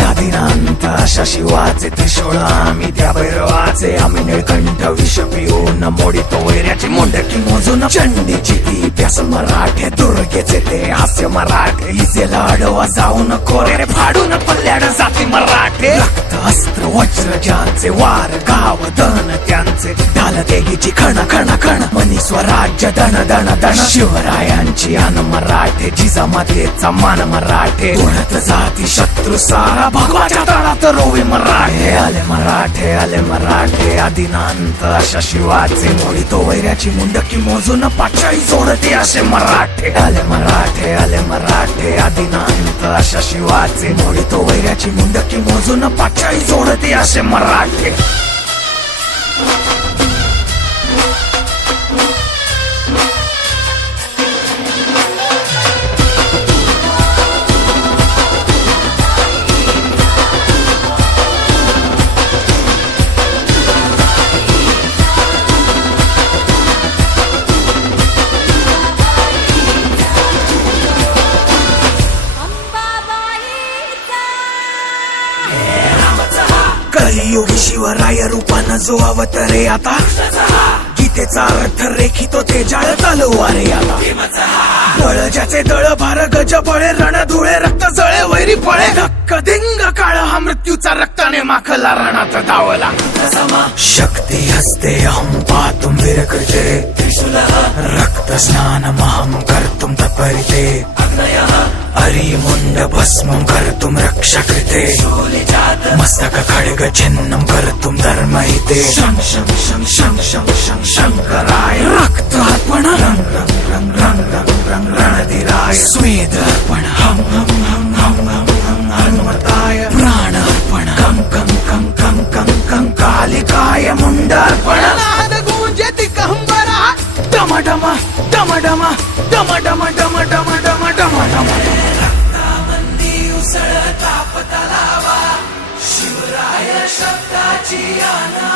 आदिनांत अशा शिवाचे त्रिशूळ आम्ही त्या भैरवाचे आम्ही निळकंठ विष पिऊन मोडितो वैऱ्याची मोंडकी मोजून चंडीची ती प्यास मराठे दुर्गेचे ते हास्य मराठे इसे लाडवा जाऊन कोरे फाडून पल्ल्याड जाती मराठे रक्त अस्त्र वज्र ज्यांचे वार गाव दन त्यांचे ढाल देगीची खण खण खण मनी स्वराज्य दण दण दण शिवरायांची आन मराठे जिजामातेचा मान मराठे उडत जाती शत्रू सारा भगवाच्या तळात रोवे मराठे आले मराठे आदिनांत अशा शिवाचे मोडितो वैऱ्याची मुंडकी मोजून पाचाई जोडते असे मराठे आले मराठे आदिनांत अशा शिवाचे मोडितो वैऱ्याची मुंडकी मोजून पाचाई जोडते असे मराठे कलियुगी शिवराय रूपानं जो अवतरे आता गीतेचा अर्थ रेखितो ते जाळ तलवारे आता बळ ज्याचे दळ भार गज बळे रण धुळे रक्त जळे वैरी फळे धक्क दिंग काळ हा मृत्यूचा रक्ताने माखला रणात धावला शक्ती हस्ते अहं पातुम विरकृते रक्त स्नान महं कर्तुम तत्परिते हरि मुंड भस्मं कर्तुम रक्षा कृते मस्तक खड्ग छिन्नं कर्तुम धर्महिते शं शं शं शं शं शं शंकराय रक्तार्पण रंग रंग रंग रंग रंग रंग रणधीराय स्वेद अर्पण हम हम हम हम हम हम हनुमताय प्राण अर्पण कं कं कं कं कं कं कालिकाय मुंडार्पण गूंजति कहंबरा डम डम डम डम डम डम डम डम डम डम डम रक्तामंदी उसळता पतलावा शिवराय शब्दाची आन